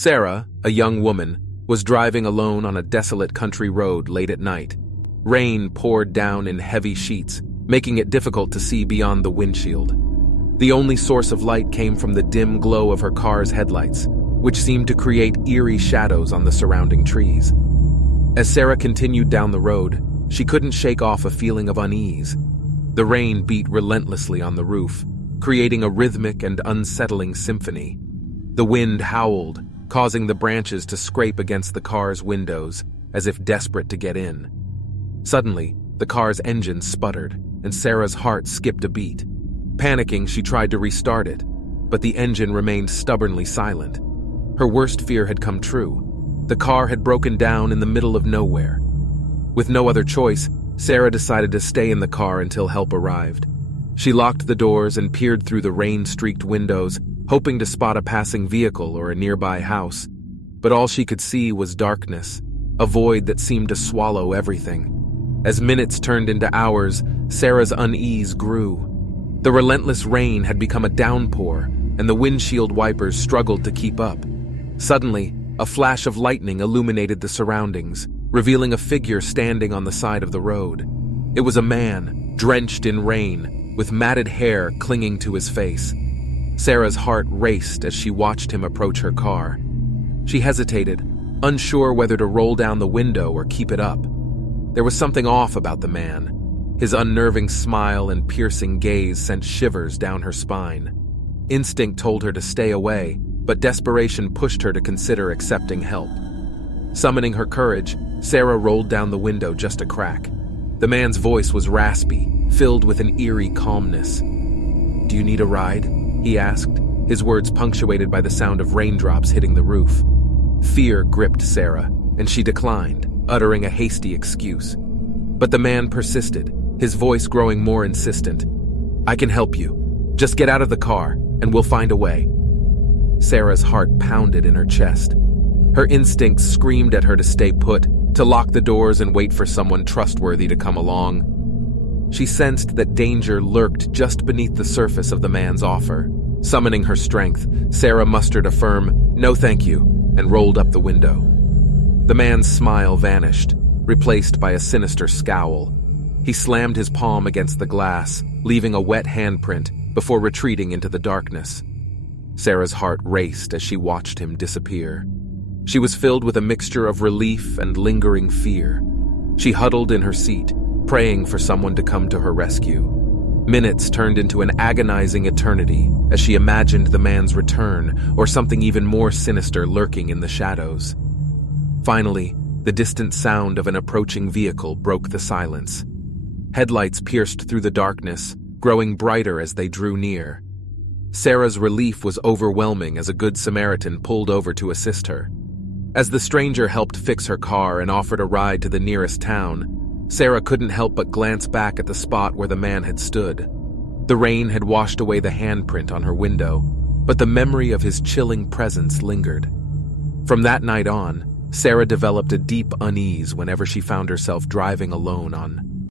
Sarah, a young woman, was driving alone on a desolate country road late at night. Rain poured down in heavy sheets, making it difficult to see beyond the windshield. The only source of light came from the dim glow of her car's headlights, which seemed to create eerie shadows on the surrounding trees. As Sarah continued down the road, she couldn't shake off a feeling of unease. The rain beat relentlessly on the roof, creating a rhythmic and unsettling symphony. The wind howled, causing the branches to scrape against the car's windows, as if desperate to get in. Suddenly, the car's engine sputtered, and Sarah's heart skipped a beat. Panicking, she tried to restart it, but the engine remained stubbornly silent. Her worst fear had come true. The car had broken down in the middle of nowhere. With no other choice, Sarah decided to stay in the car until help arrived. She locked the doors and peered through the rain-streaked windows, hoping to spot a passing vehicle or a nearby house. But all she could see was darkness, a void that seemed to swallow everything. As minutes turned into hours, Sarah's unease grew. The relentless rain had become a downpour, and the windshield wipers struggled to keep up. Suddenly, a flash of lightning illuminated the surroundings, revealing a figure standing on the side of the road. It was a man, drenched in rain, with matted hair clinging to his face. Sarah's heart raced as she watched him approach her car. She hesitated, unsure whether to roll down the window or keep it up. There was something off about the man. His unnerving smile and piercing gaze sent shivers down her spine. Instinct told her to stay away, but desperation pushed her to consider accepting help. Summoning her courage, Sarah rolled down the window just a crack. The man's voice was raspy, filled with an eerie calmness. "Do you need a ride?" he asked, his words punctuated by the sound of raindrops hitting the roof. Fear gripped Sarah, and she declined, uttering a hasty excuse. But the man persisted, his voice growing more insistent. "I can help you. Just get out of the car, and we'll find a way." Sarah's heart pounded in her chest. Her instincts screamed at her to stay put, to lock the doors and wait for someone trustworthy to come along. She sensed that danger lurked just beneath the surface of the man's offer. Summoning her strength, Sarah mustered a firm, "No thank you," and rolled up the window. The man's smile vanished, replaced by a sinister scowl. He slammed his palm against the glass, leaving a wet handprint, before retreating into the darkness. Sarah's heart raced as she watched him disappear. She was filled with a mixture of relief and lingering fear. She huddled in her seat, praying for someone to come to her rescue. Minutes turned into an agonizing eternity as she imagined the man's return or something even more sinister lurking in the shadows. Finally, the distant sound of an approaching vehicle broke the silence. Headlights pierced through the darkness, growing brighter as they drew near. Sarah's relief was overwhelming as a Good Samaritan pulled over to assist her. As the stranger helped fix her car and offered a ride to the nearest town, Sarah couldn't help but glance back at the spot where the man had stood. The rain had washed away the handprint on her window, but the memory of his chilling presence lingered. From that night on, Sarah developed a deep unease whenever she found herself driving alone on